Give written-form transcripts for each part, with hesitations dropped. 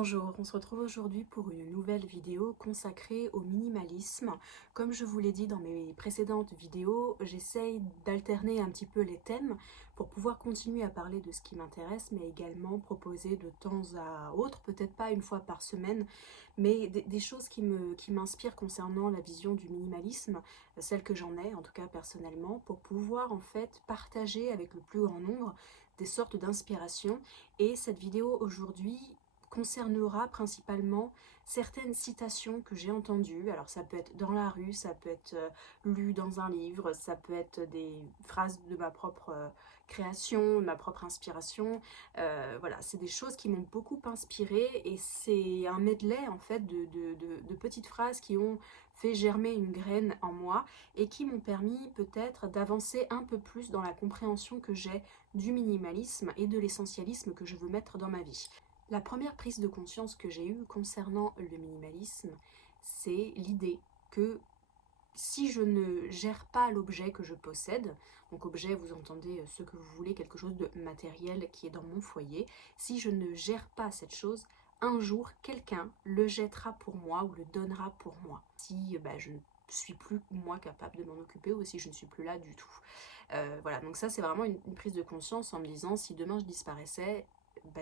Bonjour, on se retrouve aujourd'hui pour une nouvelle vidéo consacrée au minimalisme. Comme je vous l'ai dit dans mes précédentes vidéos, j'essaye d'alterner un petit peu les thèmes pour pouvoir continuer à parler de ce qui m'intéresse, mais également proposer de temps à autre, peut-être pas une fois par semaine, mais des choses qui m'inspirent concernant la vision du minimalisme, celle que j'en ai en tout cas personnellement, pour pouvoir en fait partager avec le plus grand nombre des sortes d'inspiration. Et cette vidéo aujourd'hui concernera principalement certaines citations que j'ai entendues. Alors ça peut être dans la rue, ça peut être lu dans un livre, ça peut être des phrases de ma propre création, de ma propre inspiration. Voilà, c'est des choses qui m'ont beaucoup inspirée et c'est un medley en fait de petites phrases qui ont fait germer une graine en moi et qui m'ont permis peut-être d'avancer un peu plus dans la compréhension que j'ai du minimalisme et de l'essentialisme que je veux mettre dans ma vie. La première prise de conscience que j'ai eue concernant le minimalisme, c'est l'idée que si je ne gère pas l'objet que je possède, donc objet, vous entendez ce que vous voulez, quelque chose de matériel qui est dans mon foyer, si je ne gère pas cette chose, un jour quelqu'un le jettera pour moi ou le donnera pour moi. Si je ne suis plus moi capable de m'en occuper ou si je ne suis plus là du tout. Voilà, donc ça c'est vraiment une prise de conscience en me disant si demain je disparaissais,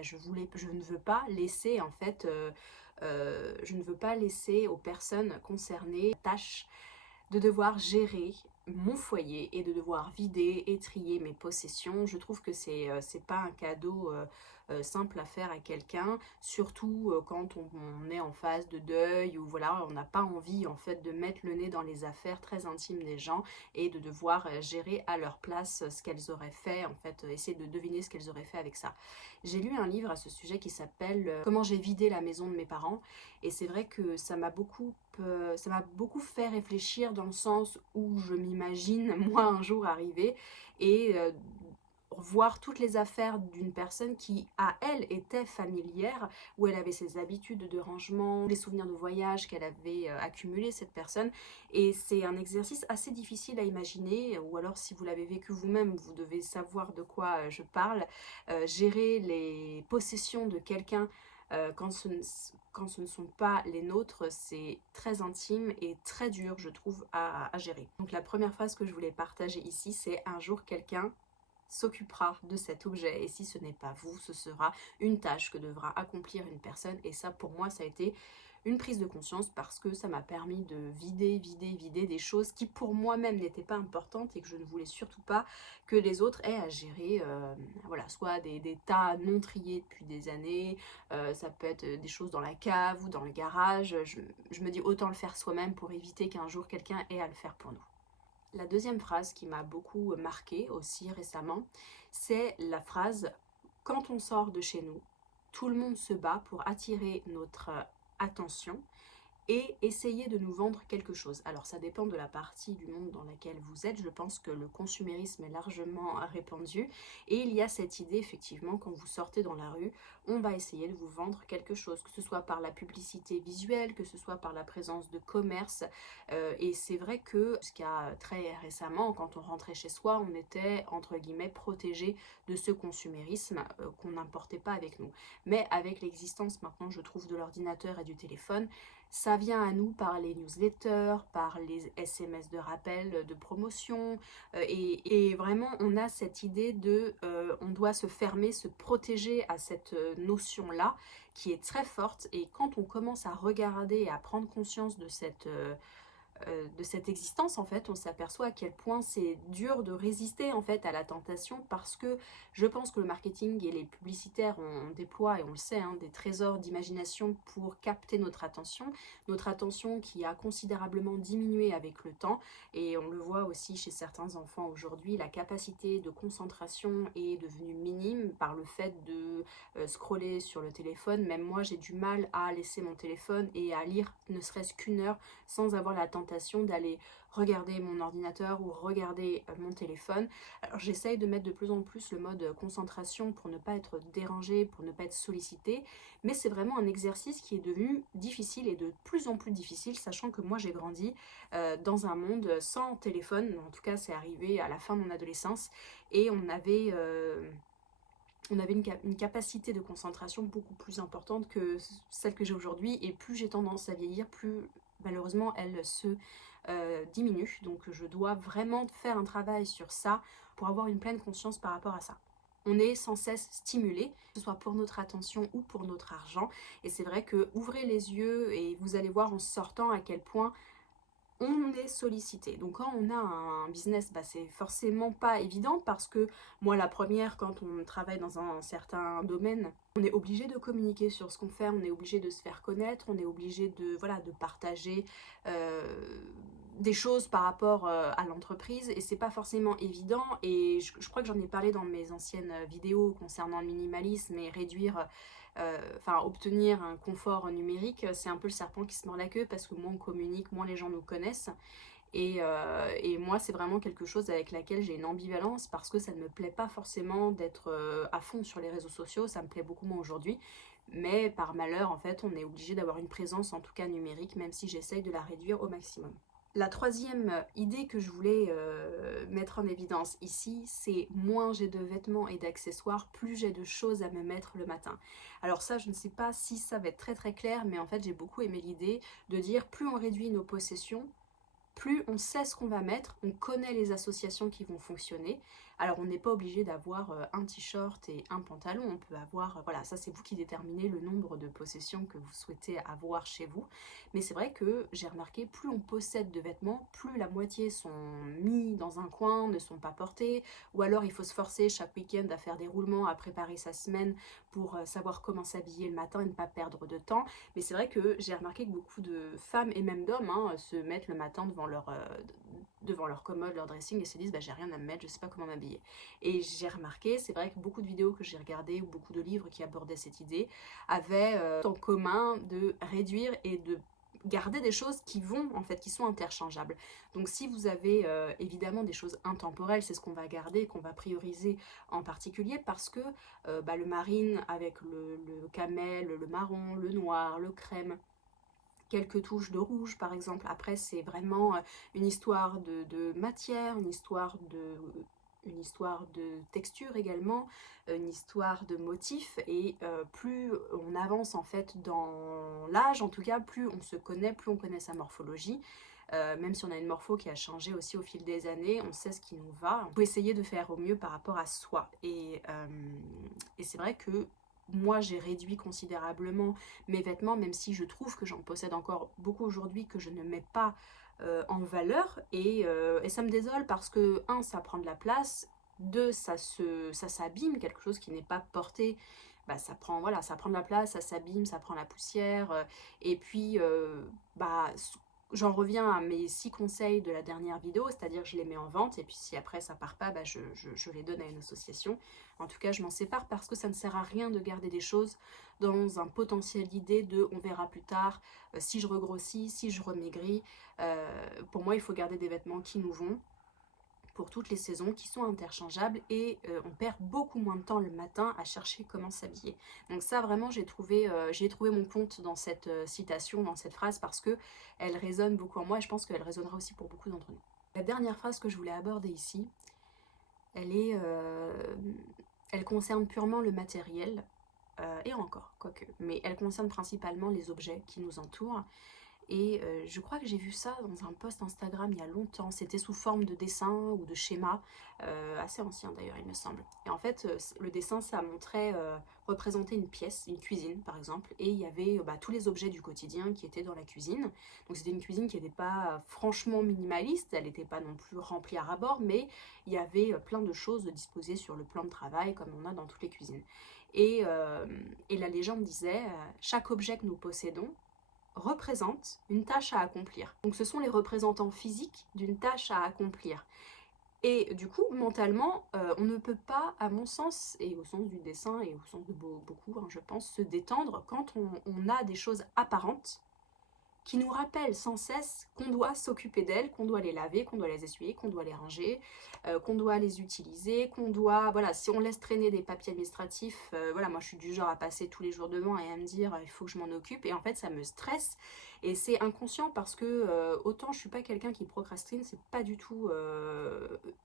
je ne veux pas laisser en fait, je ne veux pas laisser aux personnes concernées la tâche de devoir gérer mon foyer et de devoir vider et trier mes possessions. Je trouve que c'est pas un cadeau simple à faire à quelqu'un, surtout quand on est en phase de deuil ou voilà, on n'a pas envie en fait de mettre le nez dans les affaires très intimes des gens et de devoir gérer à leur place ce qu'elles auraient fait, en fait, essayer de deviner ce qu'elles auraient fait avec ça. J'ai lu un livre à ce sujet qui s'appelle Comment j'ai vidé la maison de mes parents et c'est vrai que ça m'a beaucoup fait réfléchir dans le sens où je m'imagine moi un jour arriver et voir toutes les affaires d'une personne qui, à elle, était familière, où elle avait ses habitudes de rangement, les souvenirs de voyage qu'elle avait accumulés, cette personne. Et c'est un exercice assez difficile à imaginer, ou alors si vous l'avez vécu vous-même, vous devez savoir de quoi je parle. Gérer les possessions de quelqu'un quand ce ne sont pas les nôtres, c'est très intime et très dur, je trouve, à gérer. Donc la première phrase que je voulais partager ici, c'est un jour quelqu'un s'occupera de cet objet et si ce n'est pas vous, ce sera une tâche que devra accomplir une personne et ça pour moi ça a été une prise de conscience parce que ça m'a permis de vider des choses qui pour moi-même n'étaient pas importantes et que je ne voulais surtout pas que les autres aient à gérer, voilà, soit des tas non triés depuis des années, ça peut être des choses dans la cave ou dans le garage, je me dis autant le faire soi-même pour éviter qu'un jour quelqu'un ait à le faire pour nous. La deuxième phrase qui m'a beaucoup marquée aussi récemment, c'est la phrase « Quand on sort de chez nous, tout le monde se bat pour attirer notre attention et essayer de nous vendre quelque chose. » Alors ça dépend de la partie du monde dans laquelle vous êtes. Je pense que le consumérisme est largement répandu et il y a cette idée effectivement quand vous sortez dans la rue, on va essayer de vous vendre quelque chose, que ce soit par la publicité visuelle, que ce soit par la présence de commerce. Et c'est vrai que jusqu'à très récemment, quand on rentrait chez soi, on était entre guillemets protégé de ce consumérisme qu'on n'importait pas avec nous. Mais avec l'existence maintenant, je trouve, de l'ordinateur et du téléphone, ça vient à nous par les newsletters, par les SMS de rappel, de promotion, et vraiment on a cette idée de on doit se fermer, se protéger à cette notion-là qui est très forte et quand on commence à regarder et à prendre conscience de cette existence en fait, on s'aperçoit à quel point c'est dur de résister en fait à la tentation parce que je pense que le marketing et les publicitaires on déploie et on le sait des trésors d'imagination pour capter notre attention qui a considérablement diminué avec le temps et on le voit aussi chez certains enfants aujourd'hui, la capacité de concentration est devenue minime par le fait de scroller sur le téléphone. Même moi j'ai du mal à laisser mon téléphone et à lire ne serait-ce qu'une heure sans avoir la tentation d'aller regarder mon ordinateur ou regarder mon téléphone. Alors j'essaye de mettre de plus en plus le mode concentration pour ne pas être dérangée, pour ne pas être sollicitée, mais c'est vraiment un exercice qui est devenu difficile et de plus en plus difficile, sachant que moi j'ai grandi dans un monde sans téléphone, en tout cas c'est arrivé à la fin de mon adolescence, et on avait on avait une capacité de concentration beaucoup plus importante que celle que j'ai aujourd'hui, et plus j'ai tendance à vieillir, plus malheureusement elle se diminue. Donc je dois vraiment faire un travail sur ça pour avoir une pleine conscience par rapport à ça. On est sans cesse stimulé, que ce soit pour notre attention ou pour notre argent, et c'est vrai que ouvrez les yeux et vous allez voir en sortant à quel point on est sollicité. Donc quand on a un business, c'est forcément pas évident, parce que moi la première, quand on travaille dans un certain domaine, on est obligé de communiquer sur ce qu'on fait, on est obligé de se faire connaître, on est obligé de, voilà, de partager des choses par rapport à l'entreprise, et c'est pas forcément évident. Et je crois que j'en ai parlé dans mes anciennes vidéos concernant le minimalisme et réduire obtenir un confort numérique. C'est un peu le serpent qui se mord la queue, parce que moins on communique, moins les gens nous connaissent. Et moi, c'est vraiment quelque chose avec laquelle j'ai une ambivalence, parce que ça ne me plaît pas forcément d'être à fond sur les réseaux sociaux, ça me plaît beaucoup moins aujourd'hui. Mais par malheur, en fait, on est obligé d'avoir une présence, en tout cas numérique, même si j'essaye de la réduire au maximum. La troisième idée que je voulais mettre en évidence ici, c'est moins j'ai de vêtements et d'accessoires, plus j'ai de choses à me mettre le matin. Alors ça, je ne sais pas si ça va être très très clair, mais en fait j'ai beaucoup aimé l'idée de dire plus on réduit nos possessions, plus on sait ce qu'on va mettre, on connaît les associations qui vont fonctionner. Alors on n'est pas obligé d'avoir un t-shirt et un pantalon, on peut avoir, voilà, ça c'est vous qui déterminez le nombre de possessions que vous souhaitez avoir chez vous. Mais c'est vrai que j'ai remarqué, plus on possède de vêtements, plus la moitié sont mis dans un coin, ne sont pas portés, ou alors il faut se forcer chaque week-end à faire des roulements, à préparer sa semaine pour savoir comment s'habiller le matin et ne pas perdre de temps. Mais c'est vrai que j'ai remarqué que beaucoup de femmes et même d'hommes se mettent le matin devant leur commode, leur dressing, et se disent j'ai rien à me mettre, je sais pas comment m'habiller. Et j'ai remarqué, c'est vrai que beaucoup de vidéos que j'ai regardées ou beaucoup de livres qui abordaient cette idée avaient en commun de réduire et de garder des choses qui vont, en fait, qui sont interchangeables. Donc si vous avez évidemment des choses intemporelles, c'est ce qu'on va garder, qu'on va prioriser en particulier, parce que le marine avec le camel, le marron, le noir, le crème, quelques touches de rouge par exemple. Après c'est vraiment une histoire de matière, une histoire de texture également, une histoire de motif, et plus on avance en fait dans l'âge, en tout cas plus on se connaît, plus on connaît sa morphologie. Même si on a une morpho qui a changé aussi au fil des années, on sait ce qui nous va. On peut essayer de faire au mieux par rapport à soi. Et c'est vrai que moi j'ai réduit considérablement mes vêtements, même si je trouve que j'en possède encore beaucoup aujourd'hui que je ne mets pas en valeur, et ça me désole, parce que ça prend de la place, deux, ça s'abîme, quelque chose qui n'est pas porté, ça prend, voilà, ça prend de la place, ça s'abîme, ça prend la poussière, et puis j'en reviens à mes 6 conseils de la dernière vidéo, c'est-à-dire je les mets en vente, et puis si après ça part pas, je les donne à une association. En tout cas, je m'en sépare, parce que ça ne sert à rien de garder des choses dans un potentiel d'idée de on verra plus tard, si je regrossis, si je remaigris. Pour moi, il faut garder des vêtements qui nous vont pour toutes les saisons, qui sont interchangeables, et on perd beaucoup moins de temps le matin à chercher comment s'habiller. Donc ça vraiment j'ai trouvé mon compte dans cette citation, dans cette phrase, parce que elle résonne beaucoup en moi, et je pense qu'elle résonnera aussi pour beaucoup d'entre nous. La dernière phrase que je voulais aborder ici, elle concerne purement le matériel, et encore, quoique, mais elle concerne principalement les objets qui nous entourent. Et je crois que j'ai vu ça dans un post Instagram il y a longtemps, c'était sous forme de dessin ou de schéma, assez ancien d'ailleurs il me semble. Et en fait le dessin, ça montrait, représenter une pièce, une cuisine par exemple, et il y avait tous les objets du quotidien qui étaient dans la cuisine. Donc c'était une cuisine qui n'était pas franchement minimaliste, elle n'était pas non plus remplie à ras-bord, mais il y avait plein de choses disposées sur le plan de travail comme on a dans toutes les cuisines. Et la légende disait, chaque objet que nous possédons représente une tâche à accomplir. Donc ce sont les représentants physiques d'une tâche à accomplir. Et du coup, mentalement, on ne peut pas, à mon sens, et au sens du dessin, et au sens de beaucoup, je pense, se détendre quand on a des choses apparentes qui nous rappellent sans cesse qu'on doit s'occuper d'elles, qu'on doit les laver, qu'on doit les essuyer, qu'on doit les ranger, qu'on doit les utiliser, qu'on doit, voilà, si on laisse traîner des papiers administratifs, voilà, moi je suis du genre à passer tous les jours devant et à me dire il faut que je m'en occupe, et en fait ça me stresse, et c'est inconscient parce que autant je suis pas quelqu'un qui procrastine, c'est pas du tout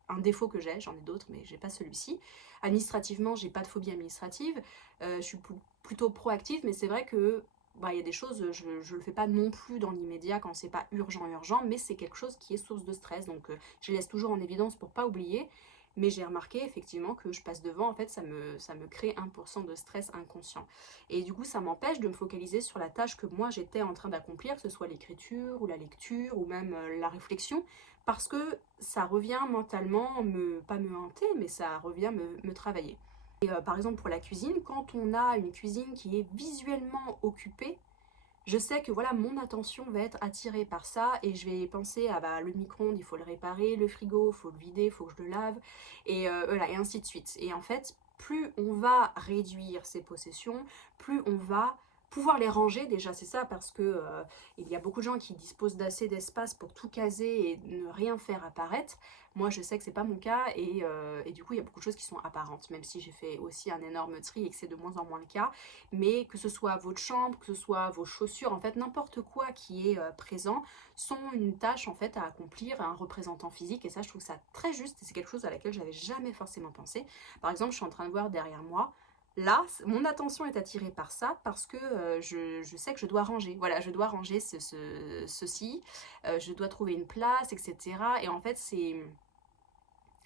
un défaut que j'ai, j'en ai d'autres mais j'ai pas celui-ci. Administrativement, j'ai pas de phobie administrative, je suis plutôt proactive, mais c'est vrai que bah, y a des choses, je ne le fais pas non plus dans l'immédiat quand c'est pas urgent, mais c'est quelque chose qui est source de stress, donc je les laisse toujours en évidence pour pas oublier. Mais j'ai remarqué effectivement que je passe devant, en fait ça me crée 1% de stress inconscient. Et du coup ça m'empêche de me focaliser sur la tâche que moi j'étais en train d'accomplir, que ce soit l'écriture ou la lecture ou même la réflexion, parce que ça revient mentalement, pas me hanter, mais ça revient me travailler. Et par exemple pour la cuisine, quand on a une cuisine qui est visuellement occupée, je sais que voilà, mon attention va être attirée par ça et je vais penser à bah, le micro-ondes, il faut le réparer, le frigo, il faut le vider, il faut que je le lave, et voilà, et ainsi de suite. Et en fait, plus on va réduire ses possessions, plus on va pouvoir les ranger, déjà c'est ça, parce que il y a beaucoup de gens qui disposent d'assez d'espace pour tout caser et ne rien faire apparaître. Moi je sais que c'est pas mon cas, et du coup il y a beaucoup de choses qui sont apparentes, même si j'ai fait aussi un énorme tri et que c'est de moins en moins le cas. Mais que ce soit votre chambre, que ce soit vos chaussures, en fait n'importe quoi qui est présent sont une tâche en fait à accomplir, un représentant physique, et ça je trouve ça très juste, et c'est quelque chose à laquelle j'avais jamais forcément pensé. Par exemple, je suis en train de voir derrière moi, là, mon attention est attirée par ça parce que je sais que je dois ranger. Voilà, je dois ranger ceci, je dois trouver une place, etc. Et en fait, c'est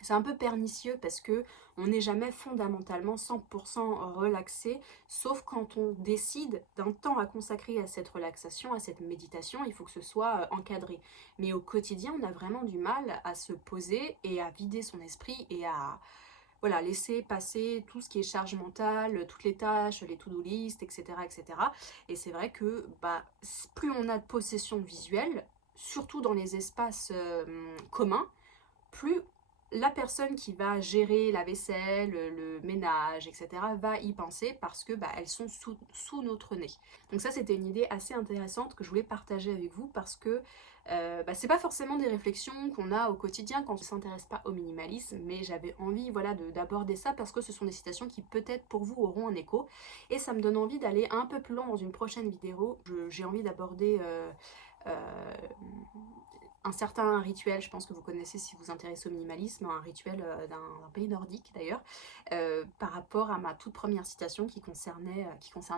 un peu pernicieux parce que on n'est jamais fondamentalement 100% relaxé, sauf quand on décide d'un temps à consacrer à cette relaxation, à cette méditation, il faut que ce soit encadré. Mais au quotidien, on a vraiment du mal à se poser et à vider son esprit et à voilà, laisser passer tout ce qui est charge mentale, toutes les tâches, les to-do list, etc., etc. Et c'est vrai que bah, plus on a de possession visuelle, surtout dans les espaces communs, plus la personne qui va gérer la vaisselle, le ménage, etc. va y penser parce que bah, elles sont sous notre nez. Donc ça c'était une idée assez intéressante que je voulais partager avec vous parce que bah, c'est pas forcément des réflexions qu'on a au quotidien quand on ne s'intéresse pas au minimalisme, mais j'avais envie voilà, d'aborder ça parce que ce sont des citations qui peut-être pour vous auront un écho, et ça me donne envie d'aller un peu plus loin dans une prochaine vidéo. J'ai envie d'aborder un certain rituel, je pense que vous connaissez si vous vous intéressez au minimalisme, un rituel d'un pays nordique d'ailleurs, par rapport à ma toute première citation qui concernait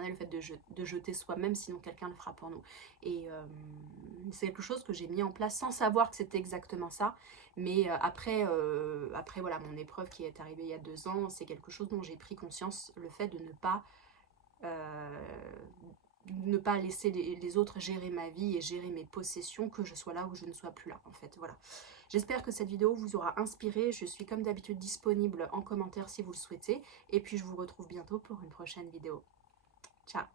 le fait de jeter soi-même, sinon quelqu'un le fera pour nous. Et c'est quelque chose que j'ai mis en place sans savoir que c'était exactement ça, mais après voilà, mon épreuve qui est arrivée il y a 2 ans, c'est quelque chose dont j'ai pris conscience, le fait de ne pas laisser les autres gérer ma vie et gérer mes possessions, que je sois là ou je ne sois plus là en fait, voilà. J'espère que cette vidéo vous aura inspiré, je suis comme d'habitude disponible en commentaire si vous le souhaitez, et puis je vous retrouve bientôt pour une prochaine vidéo. Ciao!